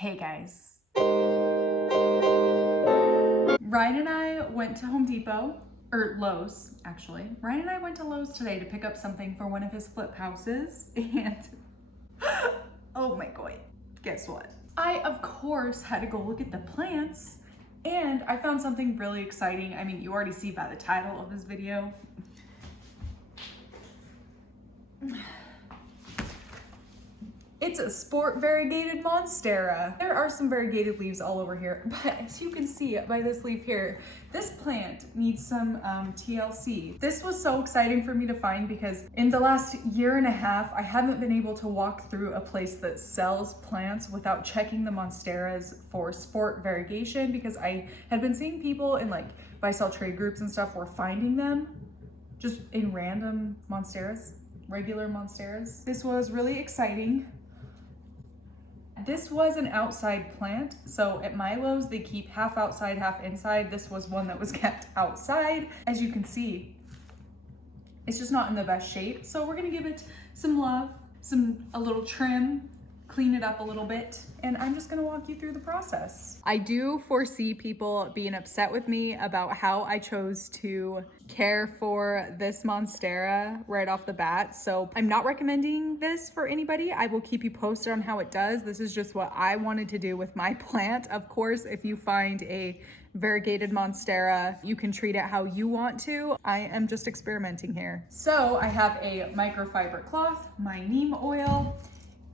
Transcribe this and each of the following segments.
Hey guys. Ryan and I went to Home Depot, or Lowe's actually. Ryan and I went to Lowe's today to pick up something for one of his flip houses and oh my god, guess what? I of course had to go look at the plants and I found something really exciting. I mean, you already see by the title of this video. It's a sport variegated Monstera. There are some variegated leaves all over here, but as you can see by this leaf here, this plant needs some TLC. This was so exciting for me to find because in the last year and a half, I haven't been able to walk through a place that sells plants without checking the Monsteras for sport variegation, because I had been seeing people in like buy-sell trade groups and stuff were finding them just in random Monsteras, regular Monsteras. This was really exciting. This was an outside plant, so at my Lowe's they keep half outside, half inside. This was one that was kept outside. As you can see, it's just not in the best shape, so we're gonna give it some love, a little trim, clean it up a little bit, and I'm just gonna walk you through the process. I do foresee people being upset with me about how I chose to care for this Monstera right off the bat, so I'm not recommending this for anybody. I will keep you posted on how it does. This is just what I wanted to do with my plant. Of course, if you find a variegated Monstera, you can treat it how you want to. I am just experimenting here. So I have a microfiber cloth, my neem oil,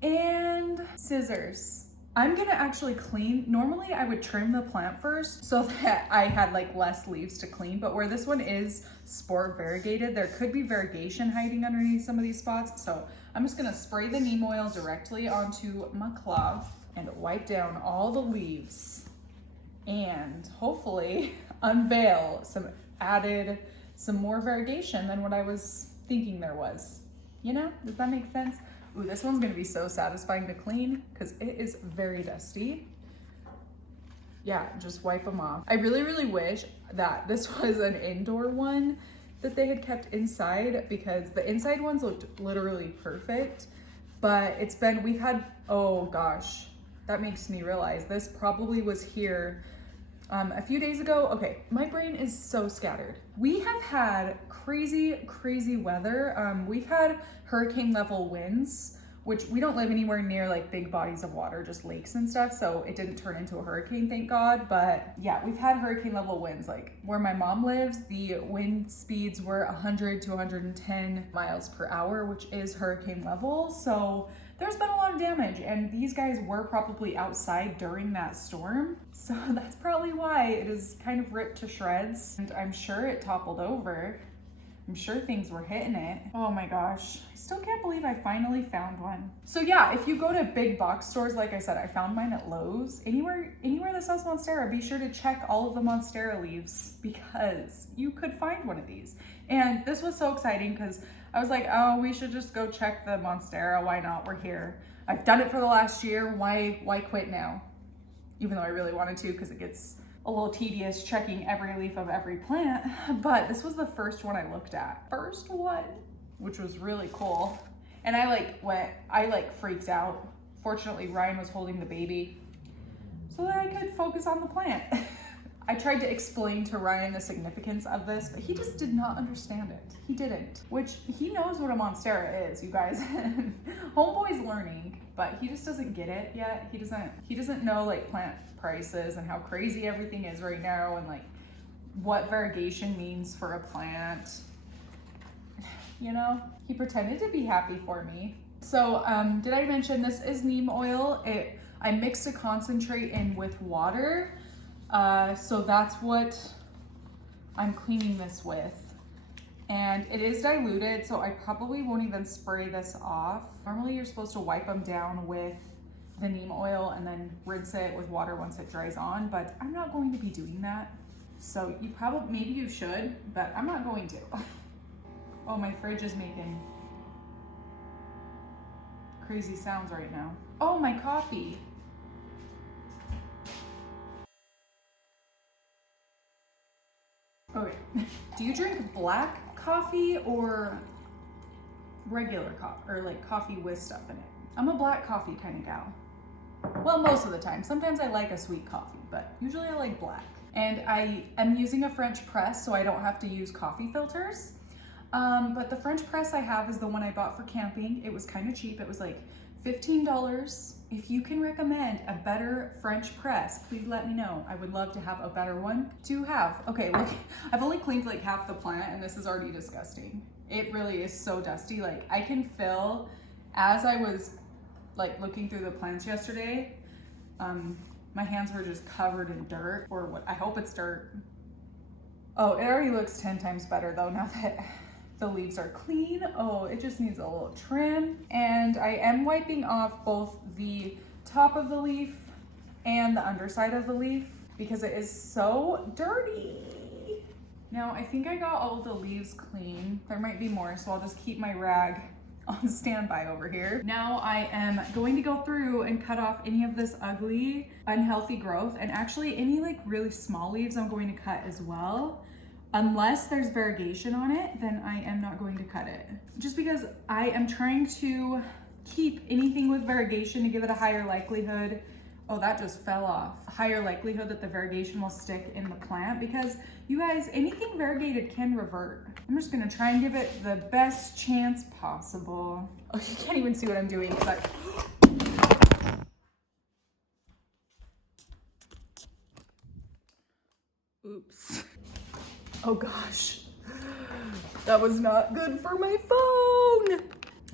and scissors. I'm gonna actually clean. Normally I would trim the plant first so that I had like less leaves to clean, but where this one is sport variegated, there could be variegation hiding underneath some of these spots. So I'm just gonna spray the neem oil directly onto my cloth and wipe down all the leaves and hopefully unveil some more variegation than what I was thinking there was. You know, does that make sense? Ooh, this one's gonna be so satisfying to clean because it is very dusty. Yeah, just wipe them off. I really, really wish that this was an indoor one that they had kept inside, because the inside ones looked literally perfect, but we've had, oh gosh, that makes me realize this probably was here a few days ago. Okay, my brain is so scattered. We have had crazy weather. We've had hurricane level winds, which we don't live anywhere near like big bodies of water, just lakes and stuff, so it didn't turn into a hurricane, thank God. But yeah, we've had hurricane level winds. Like where my mom lives, the wind speeds were 100 to 110 miles per hour, which is hurricane level. So there's been a lot of damage, and these guys were probably outside during that storm. So that's probably why it is kind of ripped to shreds, and I'm sure it toppled over. I'm sure things were hitting it. Oh my gosh, I still can't believe I finally found one. So yeah, if you go to big box stores, like I said, I found mine at Lowe's. Anywhere that sells Monstera, be sure to check all of the Monstera leaves, because you could find one of these. And this was so exciting because I was like, oh, we should just go check the Monstera. Why not? We're here. I've done it for the last year. Why quit now? Even though I really wanted to, because it gets a little tedious checking every leaf of every plant. But this was the first one I looked at. First one, which was really cool. And I freaked out. Fortunately, Ryan was holding the baby so that I could focus on the plant. I tried to explain to Ryan the significance of this, but he just did not understand it. He didn't, which he knows what a Monstera is, you guys. Homeboy's learning, but he just doesn't get it yet. He doesn't know like plant prices and how crazy everything is right now, and like what variegation means for a plant. You know, he pretended to be happy for me. So did I mention this is neem oil? I mixed a concentrate in with water. So that's what I'm cleaning this with, and it is diluted, so I probably won't even spray this off. Normally you're supposed to wipe them down with the neem oil and then rinse it with water once it dries on, but I'm not going to be doing that. So maybe you should, but I'm not going to. Oh, my fridge is making crazy sounds right now. Oh, my coffee. Okay, do you drink black coffee or regular coffee, or like coffee with stuff in it? I'm a black coffee kind of gal. Well, most of the time. Sometimes I like a sweet coffee, but usually I like black. And I am using a French press, so I don't have to use coffee filters. But the French press I have is the one I bought for camping. It was kind of cheap. It was like $15. If you can recommend a better French press, please let me know. I would love to have a better one to have. Okay, look, I've only cleaned like half the plant and this is already disgusting. It really is so dusty. Like I can feel, as I was like looking through the plants yesterday, my hands were just covered in dirt, or what, I hope it's dirt. Oh, it already looks 10 times better though now that the leaves are clean. Oh, it just needs a little trim. And I am wiping off both the top of the leaf and the underside of the leaf because it is so dirty. Now, I think I got all the leaves clean. There might be more, so I'll just keep my rag on standby over here. Now I am going to go through and cut off any of this ugly, unhealthy growth, and actually any like really small leaves I'm going to cut as well. Unless there's variegation on it, then I am not going to cut it. Just because I am trying to keep anything with variegation to give it a higher likelihood. Oh, that just fell off. A higher likelihood that the variegation will stick in the plant, because you guys, anything variegated can revert. I'm just gonna try and give it the best chance possible. Oh, you can't even see what I'm doing, but. Oops. Oh gosh, that was not good for my phone.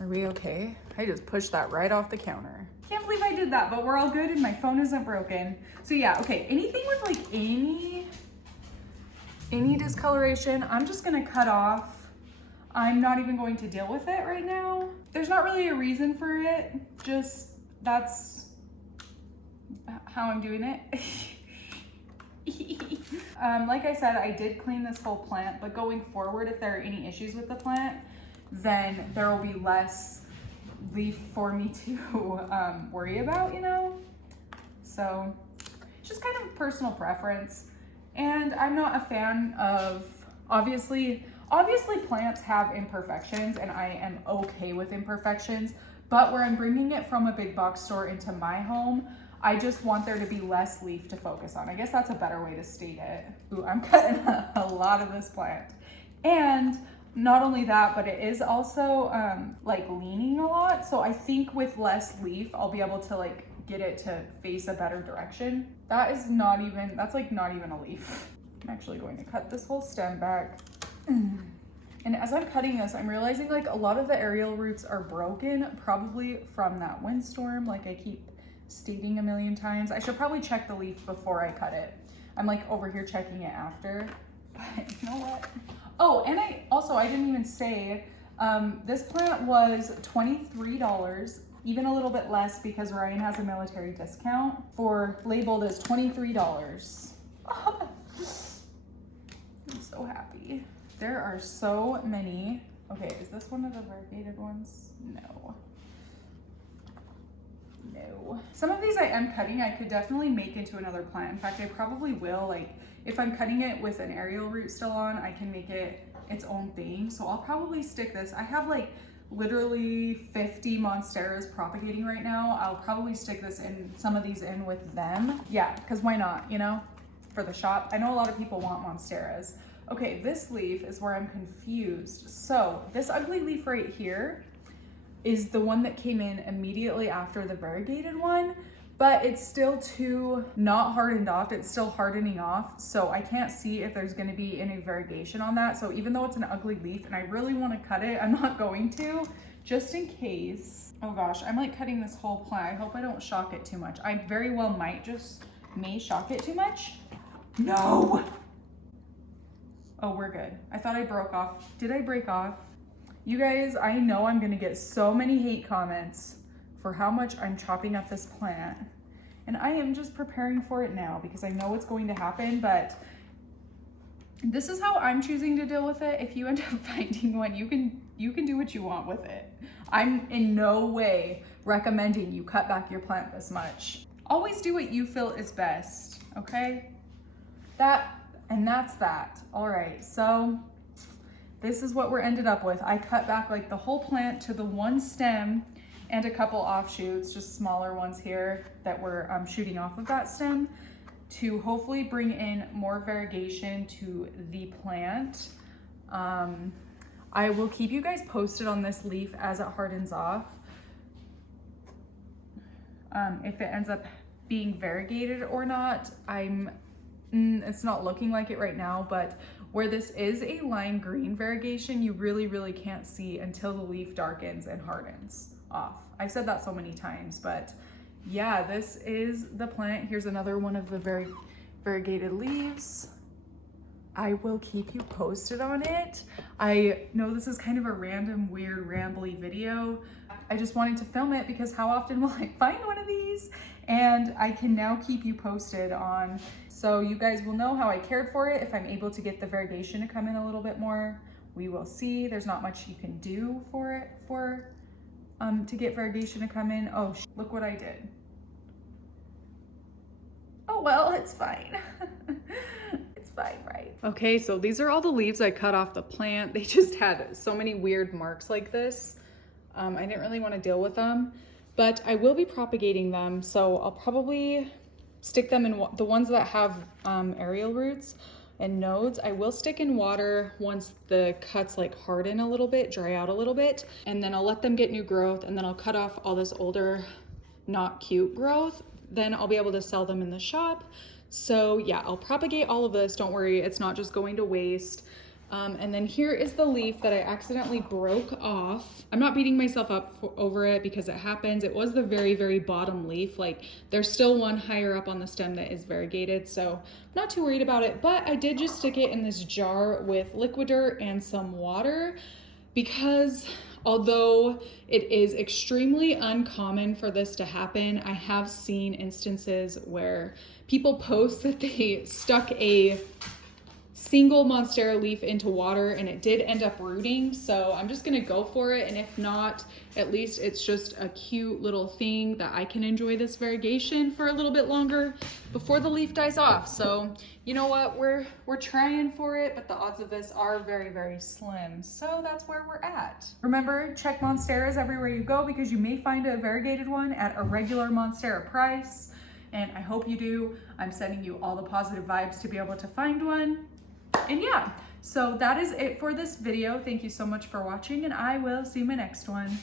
Are we okay? I just pushed that right off the counter. Can't believe I did that, but we're all good and my phone isn't broken. So yeah, okay, anything with like any discoloration, I'm just gonna cut off. I'm not even going to deal with it right now. There's not really a reason for it, just that's how I'm doing it. Like I said, I did clean this whole plant, but going forward, if there are any issues with the plant, then there will be less leaf for me to worry about, you know? So it's just kind of personal preference. And I'm not a fan of, obviously plants have imperfections and I am okay with imperfections, but where I'm bringing it from a big box store into my home, I just want there to be less leaf to focus on. I guess that's a better way to state it. Ooh, I'm cutting a lot of this plant. And not only that, but it is also like leaning a lot. So I think with less leaf, I'll be able to like get it to face a better direction. That's like not even a leaf. I'm actually going to cut this whole stem back. And as I'm cutting this, I'm realizing like a lot of the aerial roots are broken, probably from that windstorm. Like I keep stating a million times. I should probably check the leaf before I cut it. I'm like over here checking it after, but you know what? Oh, and I didn't even say, this plant was $23, even a little bit less because Ryan has a military discount for labeled as $23. I'm so happy. There are so many. Okay, is this one of the variegated ones? No. No. Some of these I am cutting, I could definitely make into another plant. In fact, I probably will. Like, if I'm cutting it with an aerial root still on, I can make it its own thing. So I'll probably stick this. I have like literally 50 Monsteras propagating right now. I'll probably stick this in, some of these in with them. Yeah, because why not, you know, for the shop. I know a lot of people want Monsteras. Okay, this leaf is where I'm confused. So this ugly leaf right here is the one that came in immediately after the variegated one, but it's still too not hardened off. It's still hardening off. So I can't see if there's gonna be any variegation on that. So even though it's an ugly leaf and I really wanna cut it, I'm not going to, just in case. Oh gosh, I'm like cutting this whole plant. I hope I don't shock it too much. I very well may shock it too much. No. Oh, we're good. I thought I broke off. Did I break off? You guys, I know I'm gonna get so many hate comments for how much I'm chopping up this plant. And I am just preparing for it now because I know what's going to happen, but this is how I'm choosing to deal with it. If you end up finding one, you can do what you want with it. I'm in no way recommending you cut back your plant this much. Always do what you feel is best, okay? That's that. All right, so this is what we're ended up with. I cut back like the whole plant to the one stem, and a couple offshoots, just smaller ones here that we're shooting off of that stem to hopefully bring in more variegation to the plant. I will keep you guys posted on this leaf as it hardens off. If it ends up being variegated or not, it's not looking like it right now, but where this is a lime green variegation, you really can't see until the leaf darkens and hardens off. I've said that so many times, but yeah, this is the plant. Here's another one of the variegated leaves. I will keep you posted on it. I know this is kind of a random, weird, rambly video. I just wanted to film it because how often will I find one of these? And I can now keep you posted on, so you guys will know how I cared for it. If I'm able to get the variegation to come in a little bit more, we will see. There's not much you can do for it to get variegation to come in. Oh, look what I did. Oh, well, it's fine. It's fine, right? Okay, so these are all the leaves I cut off the plant. They just had so many weird marks like this. I didn't really want to deal with them, but I will be propagating them. So I'll probably stick them in the ones that have aerial roots and nodes. I will stick in water once the cuts like harden a little bit, dry out a little bit, and then I'll let them get new growth, and then I'll cut off all this older, not cute growth. Then I'll be able to sell them in the shop. So yeah, I'll propagate all of this. Don't worry, it's not just going to waste. And then here is the leaf that I accidentally broke off. I'm not beating myself up over it because it happens. It was the very bottom leaf. Like there's still one higher up on the stem that is variegated, so I'm not too worried about it. But I did just stick it in this jar with liquid dirt and some water because although it is extremely uncommon for this to happen, I have seen instances where people post that they stuck a single Monstera leaf into water and it did end up rooting. So I'm just gonna go for it, and if not, at least it's just a cute little thing that I can enjoy this variegation for a little bit longer before the leaf dies off. So you know what, we're trying for it, but the odds of this are very slim. So that's where we're at. Remember, check Monsteras everywhere you go because you may find a variegated one at a regular Monstera price, and I hope you do. I'm sending you all the positive vibes to be able to find one. And yeah, so that is it for this video. Thank you so much for watching, and I will see you in my next one.